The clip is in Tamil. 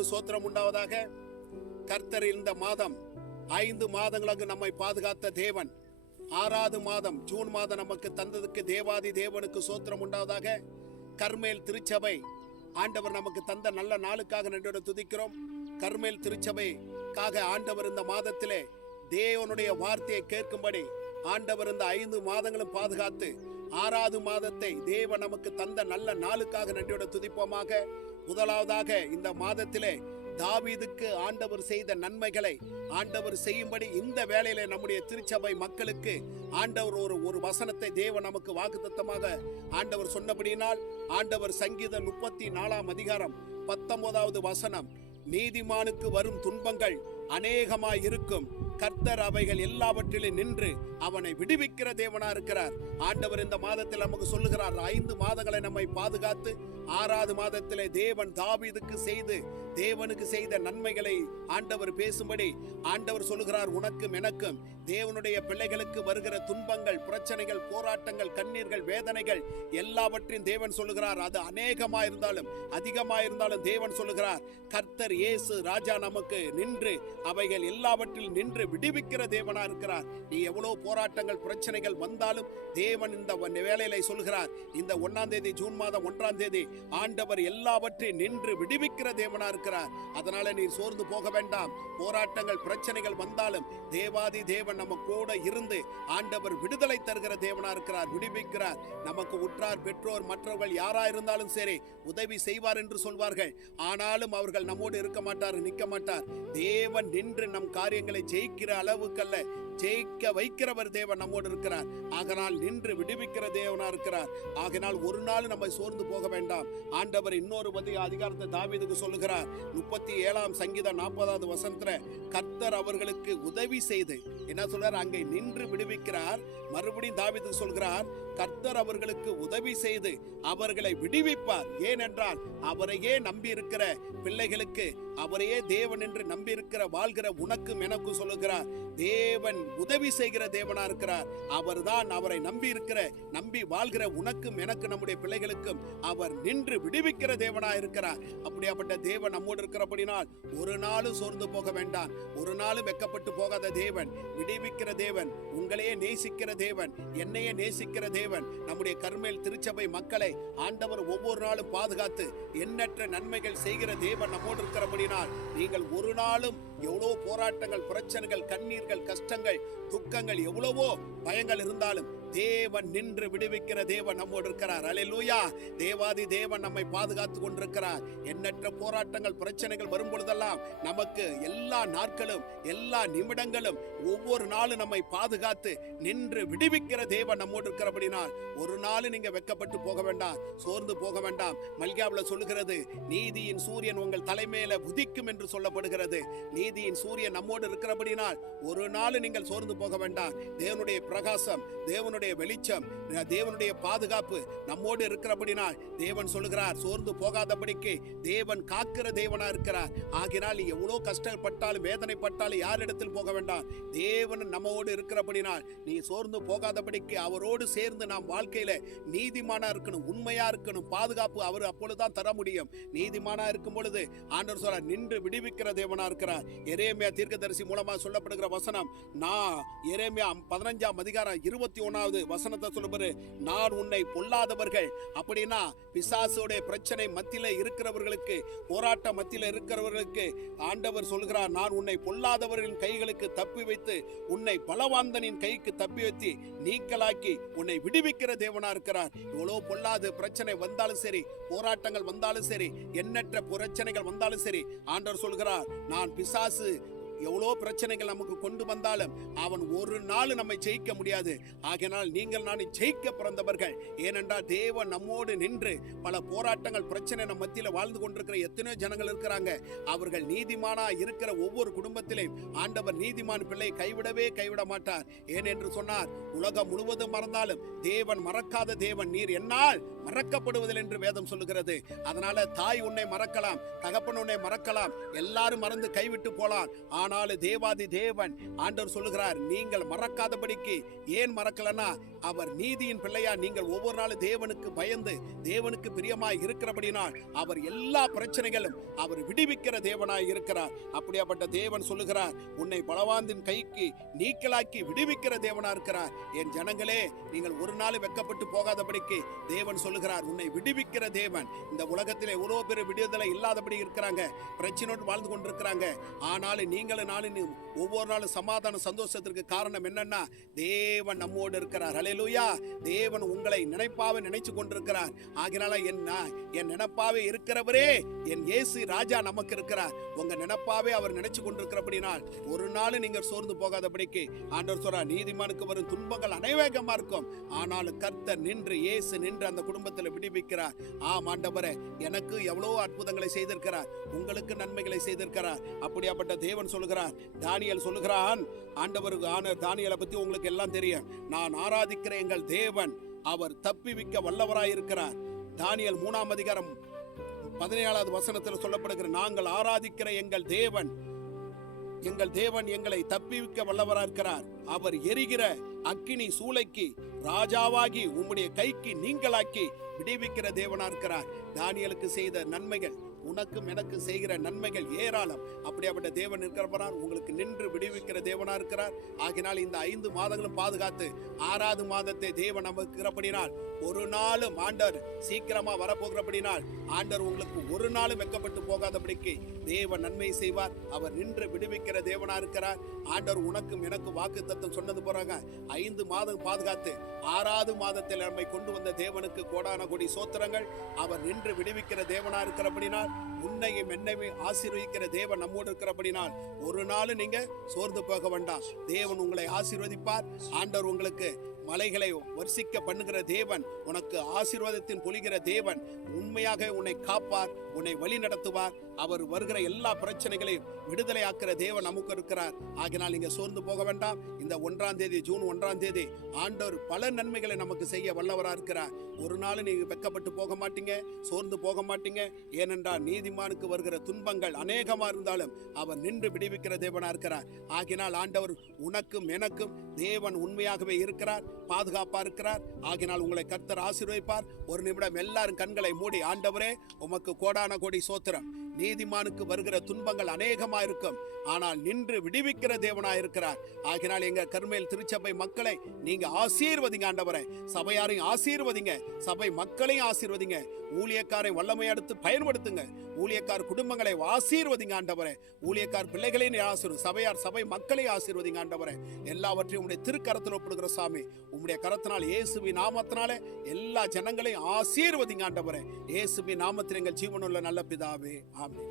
தேவனுக்கு சோத்திரம் உண்டாவதாக. கர்த்தர் இந்த மாதம் 5 மாதங்களுக்கு நம்மை பாதுகாத்த தேவன் 6வது மாதம் ஜூன் மாதம் நமக்கு தந்ததுக்கு தேவாதி தேவனுக்கு சோத்திரம் உண்டாவதாக. கர்மேல் திருச்சபை ஆண்டவர் நமக்கு தந்த நல்ல நாளுக்காக நன்றியோடு துதிக்கிறோம். கர்மேல் திருச்சபைக்காக ஆண்டவர் இந்த மாதத்திலே தேவனுடைய வார்த்தையை கேட்கும்படி ஆண்டவர் இந்த 5 மாதங்களும் பாதுகாத்து 6வது மாதத்தை தேவன் நமக்கு தந்த நல்ல நாளுக்காக நன்றியோடு துதிப்போமாக. முதலாவதாக இந்த மாதத்திலே தாவீதுக்கு ஆண்டவர் செய்த நன்மைகளை ஆண்டவர் செய்யும்படி இந்த வேளையில நம்முடைய திருச்சபை மக்களுக்கு ஆண்டவர் ஒரு வசனத்தை தேவன் நமக்கு வாக்குத்தத்தமாக ஆண்டவர் சொன்னபடியினால் ஆண்டவர் சங்கீதம் 34ஆம் அதிகாரம் 19வது வசனம், நீதிமானுக்கு வரும் துன்பங்கள் அநேகமாய் இருக்கும், கர்த்தர் அவைகள் எல்லாவற்றிலும் நின்று அவனை விடுவிக்கிற தேவனா இருக்கிறார். ஆண்டவர் இந்த மாதத்தில் நமக்கு சொல்லுகிறார், 5 மாதங்களை நம்மை பாதுகாத்து 6வது மாதத்திலே தேவன் தாவீதுக்கு தேவனுக்கு செய்த நன்மைகளை ஆண்டவர் பேசும்படி ஆண்டவர் சொல்லுகிறார், உனக்கும் எனக்கும் தேவனுடைய பிள்ளைகளுக்கு வருகிற துன்பங்கள், பிரச்சனைகள், போராட்டங்கள், கண்ணீர்கள், வேதனைகள் எல்லாவற்றையும் தேவன் சொல்லுகிறார். அது அநேகமா இருந்தாலும் அதிகமா இருந்தாலும் தேவன் சொல்லுகிறார், கர்த்தர் இயேசு ராஜா நமக்கு நின்று அவைகள் எல்லாவற்றிலும் நின்று விடுவிக்கிற தேவனா இருக்கிறார். நீ எவ்வளவு போராட்டங்கள், பிரச்சனைகள் வந்தாலும் தேவன் இந்த வேளையில சொல்கிறார், இந்த 1ஆம் தேதி ஜூன் மாதம் 1ஆம் தேதி ஆண்டவர் எல்லாவற்றையும் நின்று விடுவிக்கிற தேவனா இருக்கிறார். அதனால நீ சோர்ந்து போக வேண்டாம். போராட்டங்கள், பிரச்சனைகள் வந்தாலும் தேவாதி தேவன் நம்ம கூட இருந்து ஆண்டவர் விடுதலை தருகிற தேவனா இருக்கிறார், விடுவிக்கிறார். நமக்கு உற்றார், பெற்றோர், மற்றவர்கள் யாரா இருந்தாலும் சரி உதவி செய்வார் என்று சொல்வார்கள். ஆனாலும் அவர்கள் நம்மோடு இருக்க மாட்டார், நிற்க மாட்டார். தேவன் நின்று நம் காரியங்களை ஜெயிக்கிற அளவுக்கல்ல, ஜெயிக்க வைக்கிறவர் தேவன் நம்மோடு இருக்கிறார். ஆகனால் நின்று விடுவிக்கிற தேவனா இருக்கிறார். ஆகினால் ஒரு நாள் நம்மை சோர்ந்து போக வேண்டாம். ஆண்டவர் இன்னொரு அதிகாரத்தை தாவீதுக்கு சொல்லுகிறார். 37ஆம் சங்கீதம் 40வது வசனத்துல கர்த்தர் அவர்களுக்கு உதவி செய்து என்ன சொல்றார், அங்கே நின்று விடுவிக்கிறார். மறுபடியும் தாவீதுக்கு சொல்கிறார், கர்த்தர் அவர்களுக்கு உதவி செய்து அவர்களை விடுவிப்பார். ஏனென்றால் அவரையே நம்பி இருக்கிற பிள்ளைகளுக்கு, அவரையே தேவன் என்று நம்பி இருக்கிற வாழ்கிற உனக்கும் எனக்கும் சொல்லுகிறார், தேவன் உதவி செய்கிற தேவனா இருக்கிறார். அவர்தான் அவரை நம்பி வாழ்கிற உனக்கும் எனக்கு நம்முடைய பிள்ளைகளுக்கும் அவர் நின்று விடுவிக்கிற தேவனா இருக்கிறார். அப்படியாப்பட்ட தேவன் நம்மோடு இருக்கிறபடினால் ஒரு நாளும் சோர்ந்து போக வேண்டாம். ஒரு நாளும் வெக்கப்பட்டு போகாத தேவன், விடுவிக்கிற தேவன், உங்களையே நேசிக்கிற தேவன், என்னையே நேசிக்கிற தேவன், நம்முடைய கர்மேல் திருச்சபை மக்களை ஆண்டவர் ஒவ்வொரு நாளும் பாதுகாத்து எண்ணற்ற நன்மைகள் செய்கிற தேவன் நம்மோடு இருக்கிறபடினால் நீங்கள் ஒரு நாளும் எவ்வளவு போராட்டங்கள், பிரச்சனைகள், கண்ணீர்கள், கஷ்டங்கள், துக்கங்கள், எவ்வளவோ பயங்கள் இருந்தாலும் தேவன் நின்று விடுவிக்கிற தேவன் நம்மோடு இருக்கிறார். அல்லேலூயா. தேவாதி தேவன் நம்மை பாதுகாத்து கொண்டிருக்கிறார். எண்ணற்ற போராட்டங்கள், பிரச்சனைகள் வரும் பொழுதெல்லாம் நமக்கு எல்லா நாட்களும், எல்லா நிமிடங்களும், ஒவ்வொரு நாளும் நம்மை பாதுகாத்து நின்று விடுவிக்கிற தேவன் நம்மோடு இருக்கிறபடினால் ஒரு நாள் நீங்க வெக்கப்பட்டு போக வேண்டாம், சோர்ந்து போக வேண்டாம். மல்கியாவுல சொல்லுகிறது, நீதியின் சூரியன் உங்கள் தலைமையில உதிக்கும் என்று சொல்லப்படுகிறது. நீதியின் சூரியன் நம்மோடு இருக்கிறபடினால் ஒரு நாள் நீங்கள் சோர்ந்து போக வேண்டாம். தேவனுடைய பிரகாசம், தேவனுடைய வெளிச்சம், தேவனுடைய பாதுகாப்பு நம்மோடு இருக்கிறபடினால் தேவன் சொல்லுகிறார், சோர்ந்து போகாதபடிக்கு தேவன் காக்கிற தேவனா இருக்கிறார். ஆகினால் நீ எவ்வளவு கஷ்டப்பட்டாலும், வேதனைப்பட்டாலும் யாரிடத்தில் போக வேண்டாம். தேவன் நம்மோடு இருக்கிறபடினால் நீ சோர்ந்து போகாதபடிக்கு அவரோடு சேர்ந்து நாம் வாழ்க்கையில நீதிமானா இருக்கணும், உண்மையா இருக்கணும். பாதுகாப்பு அவர் அப்பொழுதுதான் தர முடியும். நீதிமானா இருக்கும் பொழுது ஆண்டவர் சொல்றார், நின்று விடுவிக்கிற தேவனா இருக்கிறார். எரேமியா தீர்க்கதரிசி மூலமா சொல்லப்படுகிற வசனம், நான் எரேமியா 15ஆம் அதிகாரம் 21வது வசனத்தை சொல்லுவாரு, நான் உன்னை பொல்லாதவர்கள், அப்படின்னா பிசாசுடைய பிரச்சனை மத்தியில இருக்கிறவர்களுக்கு, போராட்ட மத்தியில இருக்கிறவர்களுக்கு ஆண்டவர் சொல்கிறார், நான் உன்னை பொல்லாதவர்களின் கைகளுக்கு தப்பி வைத்து உன்னை பலவாந்தனின் கைக்கு தப்பி வைத்து நீக்கலாக்கி உன்னை விடுவிக்கிற தேவனா இருக்கிறார். எவ்வளவு பொல்லாத பிரச்சனை வந்தாலும் சரி, போராட்டங்கள் வந்தாலும் சரி, எண்ணற்ற பிரச்சனைகள் வந்தாலும் சரி, ஆண்டவர் சொல்கிறார், நான் பிசாசு எவ்வளோ பிரச்சனைகள் நமக்கு கொண்டு வந்தாலும் அவன் ஒரு நாள் நம்மை ஜெயிக்க முடியாது. ஆகையினால் நீங்கள் நான் ஜெயிக்க பிறந்தவர்கள். ஏனென்றால் தேவன் நம்மோடு நின்று பல போராட்டங்கள், பிரச்சனை நம்ம மத்தியில் வாழ்ந்து கொண்டிருக்கிற எத்தனையோ ஜனங்கள் இருக்கிறாங்க. அவர்கள் நீதிமானா இருக்கிற ஒவ்வொரு குடும்பத்திலும் ஆண்டவர் நீதிமான் பிள்ளை கைவிட மாட்டார். ஏனென்று சொன்னார், உலகம் முழுவதும் மறந்தாலும் தேவன் மறக்காத தேவன், நீர் என்னால் மறக்கப்படுவதில் என்று வேதம் சொல்லுகிறது. அதனால தாய் உன்னை மறக்கலாம், தகப்பன் உன்னை மறக்கலாம், எல்லாரும் மறந்து கைவிட்டு போலாம். ஆனாலும் தேவாதி தேவன் ஆண்டவர் சொல்லுகிறார், நீங்கள் மறக்காதபடிக்கு. ஏன் மறக்கலன்னா, அவர் நீதியின் பிள்ளையா நீங்கள் ஒவ்வொரு நாளும் தேவனுக்கு பயந்து தேவனுக்கு பிரியமாய் இருக்கிறபடினால் அவர் எல்லா பிரச்சனைகளும் அவர் விடுவிக்கிற தேவனாய் இருக்கிறார். அப்படியாப்பட்ட தேவன் சொல்லுகிறார், உன்னை பலவாந்தின் கைக்கு நீக்கலாக்கி விடுவிக்கிற தேவனா இருக்கிறார். என் ஜனங்களே, நீங்கள் ஒரு நாள் வெட்கப்பட்டு போகாதபடிக்கு தேவன் சொல்லுகிறார், உன்னை விடுவிக்கிற தேவன். இந்த உலகத்திலே எவ்வளவு பேர் விடுதலை இல்லாதபடி இருக்கிறாங்க, பிரச்சனையோடு வாழ்ந்து கொண்டிருக்கிறாங்க. ஆனாலும் நீங்களும் நானும் ஒவ்வொரு நாளும் சமாதான சந்தோஷத்திற்கு காரணம் என்னன்னா, தேவன் நம்மோடு இருக்கிறார். ஹல்லேலூயா. தேவன் உங்களை நினைப்பாவே நினைச்சு கொண்டிருக்கிறார். ஆகினால என் நினைப்பாவே இருக்கிறவரே என் இயேசு ராஜா நமக்கு இருக்கிறார். உங்க நினைப்பாவே அவர் நினைச்சு கொண்டிருக்கிறபடினால் ஒரு நாள் நீங்க சோர்ந்து போகாதபடிக்கு ஆண்டவர் சொல்றார், நீதிமானுக்கு வரும் துன்பங்கள் அநேகமா இருக்கும், ஆனாலும் கர்த்தர் நின்று இயேசு நின்று அந்த குடும்பத்தில் விடுவிக்கிறார். ஆம் ஆண்டவரே, எனக்கு எவ்வளவு அற்புதங்களை செய்திருக்கிறார், உங்களுக்கு நன்மைகளை செய்திருக்கிறார். அப்படியாப்பட்ட தேவன் சொல்லுகிறார். தானியேல் சொல்லுகிறான், ஆண்டவருக்கு தானியேலை பத்தி உங்களுக்கு எல்லாம் தெரியும். நான் ஆராதிக்கிற எங்கள் தேவன் அவர் தப்பிவிக்க வல்லவராயிருக்கிறார். தானியேல் 3ஆம் அதிகாரம் 17வது வசனத்தில் சொல்லப்படுகிற, நாங்கள் ஆராதிக்கிற எங்கள் தேவன் எங்களை தப்பிவிக்க வல்லவராயிருக்கிறார். அவர் எரிகிற அக்கினி சூளைக்கு ராஜாவாகி உம்முடைய கைக்கு நீங்களாக்கி விடுவிக்கிற தேவனா இருக்கிறார். தானியேலுக்கு செய்த நன்மைகள், உனக்கும் எனக்கு செய்கிற நன்மைகள் ஏராளம். அப்படியாப்பட்ட தேவன் இருக்கிறார், உங்களுக்கு நின்று விடுவிக்கிற தேவனா இருக்கிறார். ஆகினால் இந்த 5 மாதங்களும் பாதுகாத்து 6வது மாதத்தை தேவன் நமக்கு இருக்கிறபடினால், ஒரு நாளும் ஆண்டவர் சீக்கிரமா வரப்போகிறபடினால் ஆண்டவர் உங்களுக்கு ஒரு நாளும் வெட்கப்பட்டு போகாதபடிக்கு தேவன் நன்மை செய்வார். அவர் நின்று விடுவிக்கிற தேவனா இருக்கிறார். ஆண்டவர் உனக்கும் எனக்கு வாக்கு தத்தம் சொன்னது போறாங்க. 5 மாதம் பாதுகாத்து 6வது மாதத்தில் நம்மை கொண்டு வந்த தேவனுக்கு கோடான கோடி சோத்திரங்கள். அவர் நின்று விடுவிக்கிற தேவனா இருக்கிறபடினால், உன்னையும் என்னையும் ஆசீர்வதிக்கிற தேவன் நம்மோடு இருக்கிறபடினால் ஒரு நாள் நீங்க சோர்ந்து போக வேண்டாம். தேவன் உங்களை ஆசீர்வதிப்பார். ஆண்டவர் உங்களுக்கு மலைகளை வர்ஷிக்க பண்ணுகிற தேவன், உனக்கு ஆசீர்வாதத்தின் பொழிகிற தேவன் உண்மையாக உன்னை காப்பார், உன்னை வழி நடத்துவார். அவர் வருகிற எல்லா பிரச்சனைகளையும் விடுதலை ஆக்கிற தேவன் நமக்கு இருக்கிறார். ஆகினால் நீங்க சோர்ந்து போக வேண்டாம். இந்த 1ஆம் தேதி, ஜூன் 1ஆம் தேதி ஆண்டவர் பல நன்மைகளை நமக்கு செய்ய வல்லவரா இருக்கிறார். ஒரு நாள் நீங்க வெட்கப்பட்டு போக மாட்டீங்க, சோர்ந்து போக மாட்டீங்க. ஏனென்றால் நீதிமானுக்கு வருகிற துன்பங்கள் அநேகமா இருந்தாலும் அவர் நின்று விடுவிக்கிற தேவனா இருக்கிறார். ஆகினால் ஆண்டவர் உனக்கும் எனக்கும் தேவன் உண்மையாகவே இருக்கிறார், பாதுகாப்பா இருக்கிறார். ஆகினால் உங்களை கர்த்தர் ஆசீர்வதிப்பார். ஒரு நிமிடம் எல்லாரும் கண்களை மூடி, ஆண்டவரே உமக்கு கோடான கோடி சோத்திரம். நீதிமானுக்கு வருகிற துன்பங்கள் அநேகமா இருக்கும், ஆனால் நின்று விடுவிக்கிற தேவனா இருக்கிறார். ஆகினால் எங்க கர்மேல் திருச்சபை மக்களை நீங்க ஆசீர்வதிங்க ஆண்டவரே. சபையாரையும் ஆசீர்வதிங்க, சபை மக்களையும் ஆசீர்வதிங்க. ஊழியக்காரை வல்லமையடுத்து பயன்படுத்துங்க. ஊழியக்கார் குடும்பங்களை ஆசீர்வதிங்க ஆண்டவரே. ஊழியக்கார் பிள்ளைகளையும் ஆசீர்வதி, சபையார் சபை மக்களை ஆசீர்வதிங்க ஆண்டவரே. எல்லாவற்றையும் உம்முடைய திருக்கரத்தில் ஒப்புடுகிற சாமி, உம்முடைய கரத்தினால் இயேசுவின் நாமத்தினாலே எல்லா ஜனங்களையும் ஆசீர்வதிங்க ஆண்டவரே. இயேசுவின் நாமத்தில் எங்கள் ஜீவனுள்ள நல்ல பிதாவே, ஆமென்.